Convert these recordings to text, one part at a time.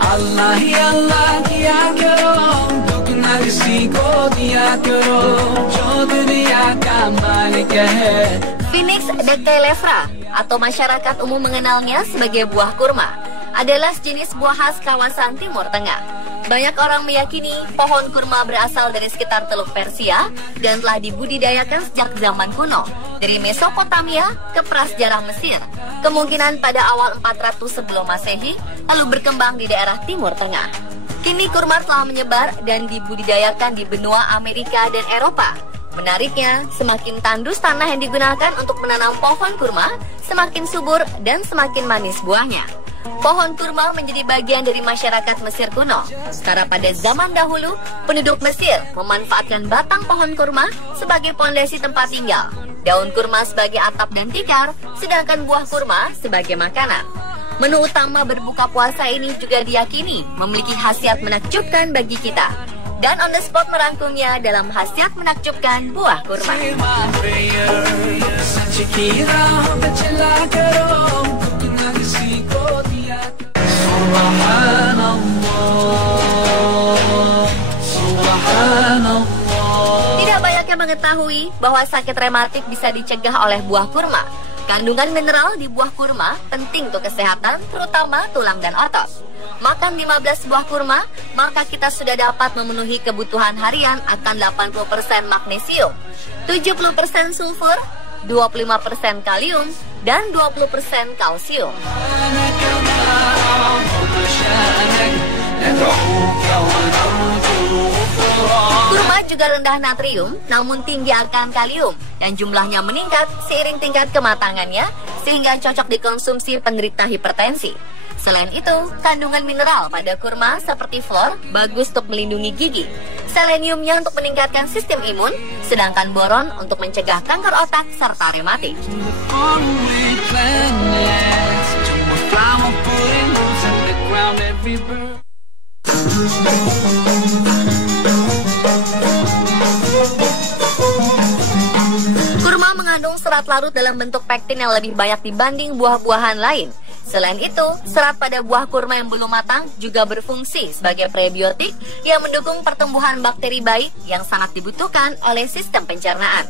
अल्लाह ही अल्लाह किया करो, दुख न किसी को दिया करो, जो दुनिया का मालिक है. Phoenix Dactylifera atau masyarakat umum mengenalnya sebagai buah kurma adalah sejenis buah khas kawasan Timur Tengah. Banyak orang meyakini pohon kurma berasal dari sekitar Teluk Persia dan telah dibudidayakan sejak zaman kuno, dari Mesopotamia ke prasejarah Mesir, kemungkinan pada awal 400 sebelum Masehi, lalu berkembang di daerah Timur Tengah. Kini kurma telah menyebar dan dibudidayakan di benua Amerika dan Eropa. Menariknya, semakin tandus tanah yang digunakan untuk menanam pohon kurma, semakin subur dan semakin manis buahnya. Pohon kurma menjadi bagian dari masyarakat Mesir kuno, karena pada zaman dahulu, penduduk Mesir memanfaatkan batang pohon kurma sebagai pondasi tempat tinggal, daun kurma sebagai atap dan tikar, sedangkan buah kurma sebagai makanan. Menu utama berbuka puasa ini juga diyakini memiliki khasiat menakjubkan bagi kita. Dan on the spot merangkumnya dalam khasiat menakjubkan buah kurma. Tidak banyak yang mengetahui bahwa sakit rematik bisa dicegah oleh buah kurma. Kandungan mineral di buah kurma penting untuk kesehatan, terutama tulang dan otot. Makan 15 buah kurma, maka kita sudah dapat memenuhi kebutuhan harian akan 80% magnesium, 70% sulfur, 25% kalium, dan 20% kalsium. Kurma juga rendah natrium, namun tinggi akan kalium, dan jumlahnya meningkat seiring tingkat kematangannya, sehingga cocok dikonsumsi penderita hipertensi. Selain itu, kandungan mineral pada kurma seperti fluor bagus untuk melindungi gigi, seleniumnya untuk meningkatkan sistem imun, sedangkan boron untuk mencegah kanker otak serta rematik. Kurma mengandung serat larut dalam bentuk pektin yang lebih banyak dibanding buah-buahan lain. Selain itu, serat pada buah kurma yang belum matang juga berfungsi sebagai prebiotik yang mendukung pertumbuhan bakteri baik yang sangat dibutuhkan oleh sistem pencernaan.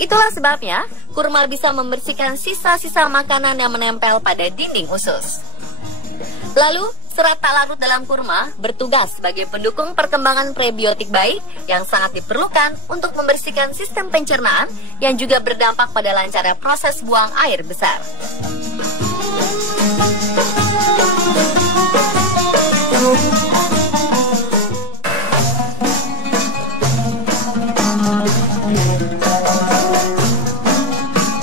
Itulah sebabnya, kurma bisa membersihkan sisa-sisa makanan yang menempel pada dinding usus. Lalu, serat tak larut dalam kurma bertugas sebagai pendukung perkembangan prebiotik baik yang sangat diperlukan untuk membersihkan sistem pencernaan yang juga berdampak pada lancarnya proses buang air besar.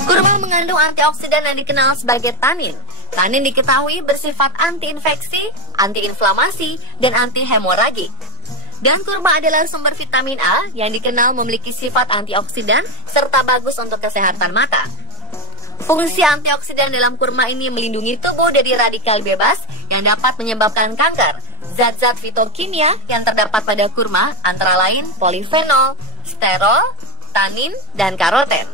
Kurma mengandung antioksidan yang dikenal sebagai tanin. Tanin diketahui bersifat anti-infeksi, anti-inflamasi, dan anti-hemoragik. Dan kurma adalah sumber vitamin A yang dikenal memiliki sifat antioksidan serta bagus untuk kesehatan mata. Fungsi antioksidan dalam kurma ini melindungi tubuh dari radikal bebas yang dapat menyebabkan kanker. Zat-zat fitokimia yang terdapat pada kurma antara lain polifenol, sterol, tanin, dan karoten.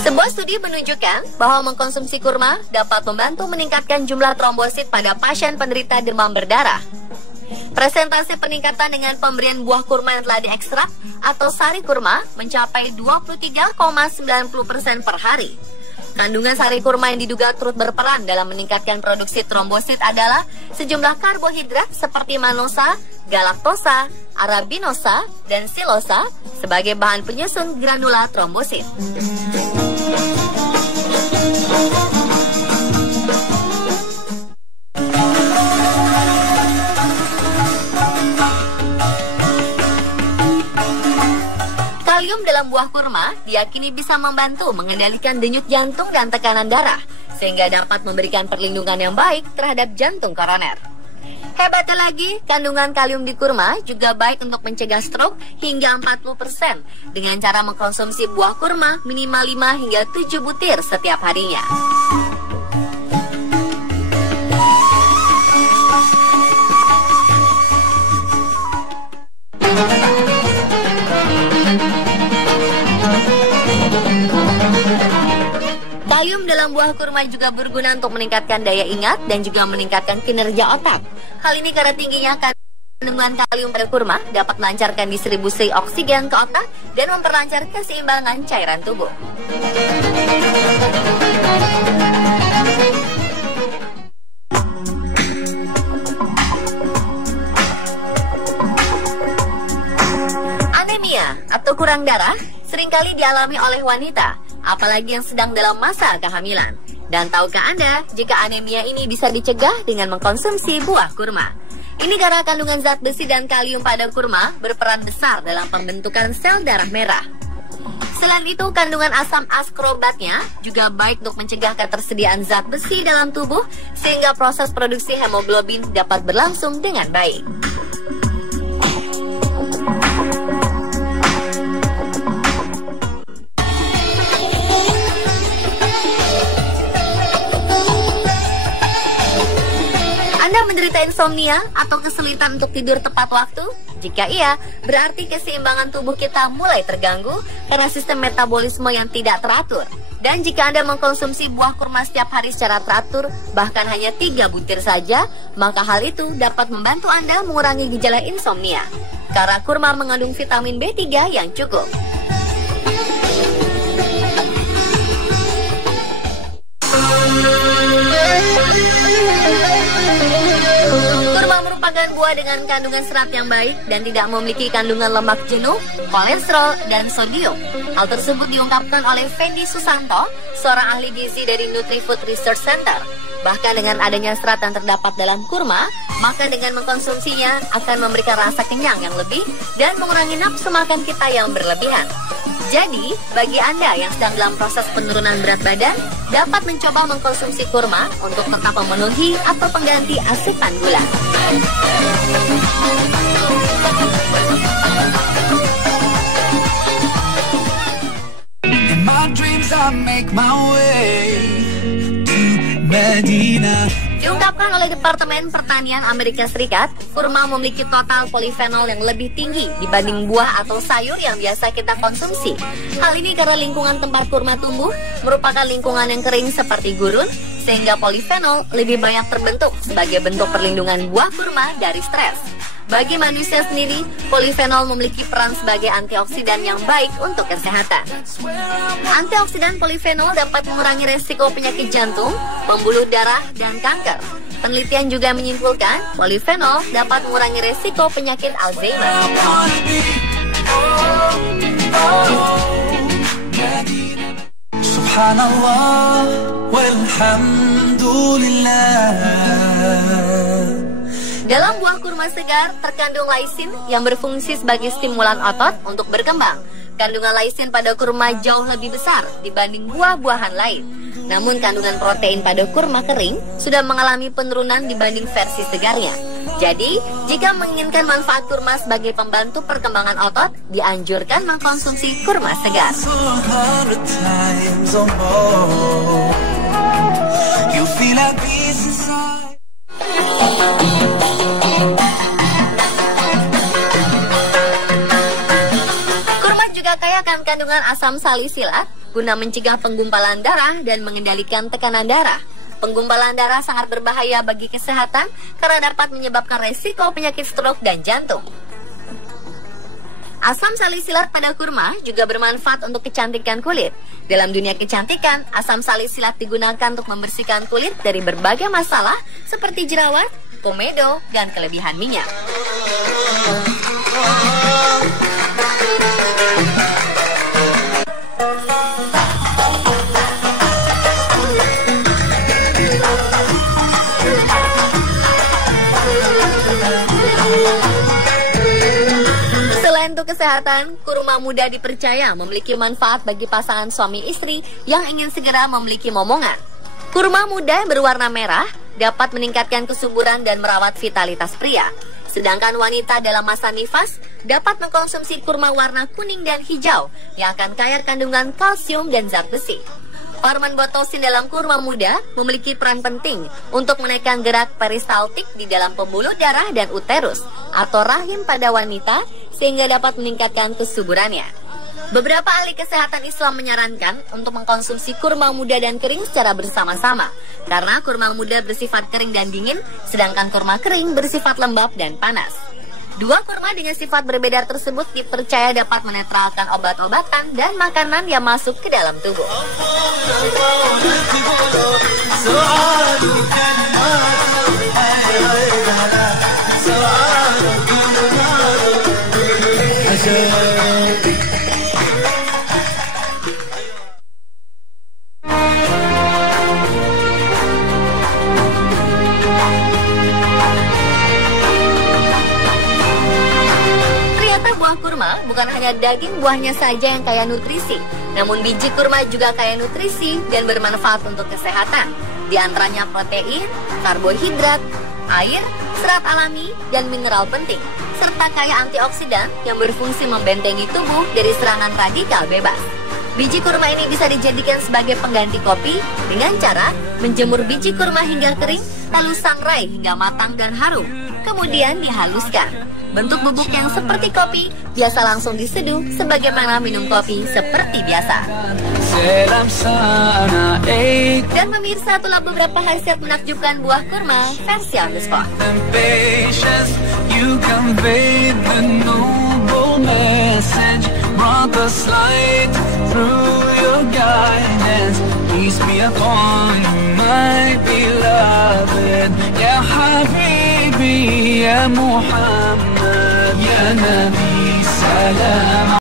Sebuah studi menunjukkan bahwa mengkonsumsi kurma dapat membantu meningkatkan jumlah trombosit pada pasien penderita demam berdarah. Presentasi peningkatan dengan pemberian buah kurma yang telah diekstrak atau sari kurma mencapai 23,90% per hari. Kandungan sari kurma yang diduga turut berperan dalam meningkatkan produksi trombosit adalah sejumlah karbohidrat seperti manosa, galaktosa, arabinosa, dan silosa sebagai bahan penyusun granula trombosit. Kalium dalam buah kurma diyakini bisa membantu mengendalikan denyut jantung dan tekanan darah, sehingga dapat memberikan perlindungan yang baik terhadap jantung koroner. Hebatnya lagi, kandungan kalium di kurma juga baik untuk mencegah stroke hingga 40% dengan cara mengkonsumsi buah kurma minimal 5 hingga 7 butir setiap harinya. dalam buah kurma juga berguna untuk meningkatkan daya ingat dan juga meningkatkan kinerja otak. Hal ini karena tingginya kandungan kalium pada kurma dapat melancarkan distribusi oksigen ke otak dan memperlancar keseimbangan cairan tubuh. Anemia atau kurang darah seringkali dialami oleh wanita, apalagi yang sedang dalam masa kehamilan. Dan tahukah Anda jika anemia ini bisa dicegah dengan mengkonsumsi buah kurma? Ini karena kandungan zat besi dan kalium pada kurma berperan besar dalam pembentukan sel darah merah. Selain itu, kandungan asam askorbatnya juga baik untuk mencegah ketersediaan zat besi dalam tubuh, sehingga proses produksi hemoglobin dapat berlangsung dengan baik. Anda menderita insomnia atau kesulitan untuk tidur tepat waktu? Jika iya, berarti keseimbangan tubuh kita mulai terganggu karena sistem metabolisme yang tidak teratur. Dan jika Anda mengkonsumsi buah kurma setiap hari secara teratur, bahkan hanya 3 butir saja, maka hal itu dapat membantu Anda mengurangi gejala insomnia. Karena kurma mengandung vitamin B3 yang cukup. Kurma merupakan buah dengan kandungan serat yang baik dan tidak memiliki kandungan lemak jenuh, kolesterol, dan sodium. Hal tersebut diungkapkan oleh Fendi Susanto, seorang ahli gizi dari NutriFood Research Center. Bahkan dengan adanya serat yang terdapat dalam kurma, maka dengan mengkonsumsinya akan memberikan rasa kenyang yang lebih dan mengurangi nafsu makan kita yang berlebihan. Jadi, bagi Anda yang sedang dalam proses penurunan berat badan, dapat mencoba mengkonsumsi kurma untuk tetap memenuhi atau pengganti asupan gula. In my dreams I make my way to Medina. Diungkapkan oleh Departemen Pertanian Amerika Serikat, kurma memiliki total polifenol yang lebih tinggi dibanding buah atau sayur yang biasa kita konsumsi. Hal ini karena lingkungan tempat kurma tumbuh merupakan lingkungan yang kering seperti gurun, sehingga polifenol lebih banyak terbentuk sebagai bentuk perlindungan buah kurma dari stres. Bagi manusia sendiri, polifenol memiliki peran sebagai antioksidan yang baik untuk kesehatan. Antioksidan polifenol dapat mengurangi resiko penyakit jantung, pembuluh darah, dan kanker. Penelitian juga menyimpulkan polifenol dapat mengurangi resiko penyakit Alzheimer. Subhanallah walhamdulillah. Dalam buah kurma segar terkandung laisin yang berfungsi sebagai stimulan otot untuk berkembang. Kandungan laisin pada kurma jauh lebih besar dibanding buah-buahan lain. Namun kandungan protein pada kurma kering sudah mengalami penurunan dibanding versi segarnya. Jadi, jika menginginkan manfaat kurma sebagai pembantu perkembangan otot, dianjurkan mengkonsumsi kurma segar. Kurma juga kaya akan kandungan asam salisilat guna mencegah penggumpalan darah dan mengendalikan tekanan darah. Penggumpalan darah sangat berbahaya bagi kesehatan karena dapat menyebabkan resiko penyakit stroke dan jantung. Asam salisilat pada kurma juga bermanfaat untuk kecantikan kulit. Dalam dunia kecantikan, asam salisilat digunakan untuk membersihkan kulit dari berbagai masalah seperti jerawat, komedo, dan kelebihan minyak. Selain untuk kesehatan, kurma muda dipercaya memiliki manfaat bagi pasangan suami istri yang ingin segera memiliki momongan. Kurma muda berwarna merah dapat meningkatkan kesuburan dan merawat vitalitas pria. Sedangkan wanita dalam masa nifas dapat mengkonsumsi kurma warna kuning dan hijau yang akan kaya kandungan kalsium dan zat besi. Hormon botosin dalam kurma muda memiliki peran penting untuk menaikkan gerak peristaltik di dalam pembuluh darah dan uterus atau rahim pada wanita sehingga dapat meningkatkan kesuburannya. Beberapa ahli kesehatan Islam menyarankan untuk mengkonsumsi kurma muda dan kering secara bersama-sama. Karena kurma muda bersifat kering dan dingin, sedangkan kurma kering bersifat lembab dan panas. Dua kurma dengan sifat berbeda tersebut dipercaya dapat menetralkan obat-obatan dan makanan yang masuk ke dalam tubuh. Buah kurma bukan hanya daging buahnya saja yang kaya nutrisi, namun biji kurma juga kaya nutrisi dan bermanfaat untuk kesehatan. Di antaranya protein, karbohidrat, air, serat alami, dan mineral penting, serta kaya antioksidan yang berfungsi membentengi tubuh dari serangan radikal bebas. Biji kurma ini bisa dijadikan sebagai pengganti kopi dengan cara menjemur biji kurma hingga kering, lalu sangrai hingga matang dan harum, kemudian dihaluskan. Bentuk bubuk yang seperti kopi biasa langsung diseduh sebagaimana minum kopi seperti biasa. Dan pemirsa, itulah beberapa khasiat menakjubkan buah kurma versi on the spot. Ya Muhammad, ya Nabi, salam.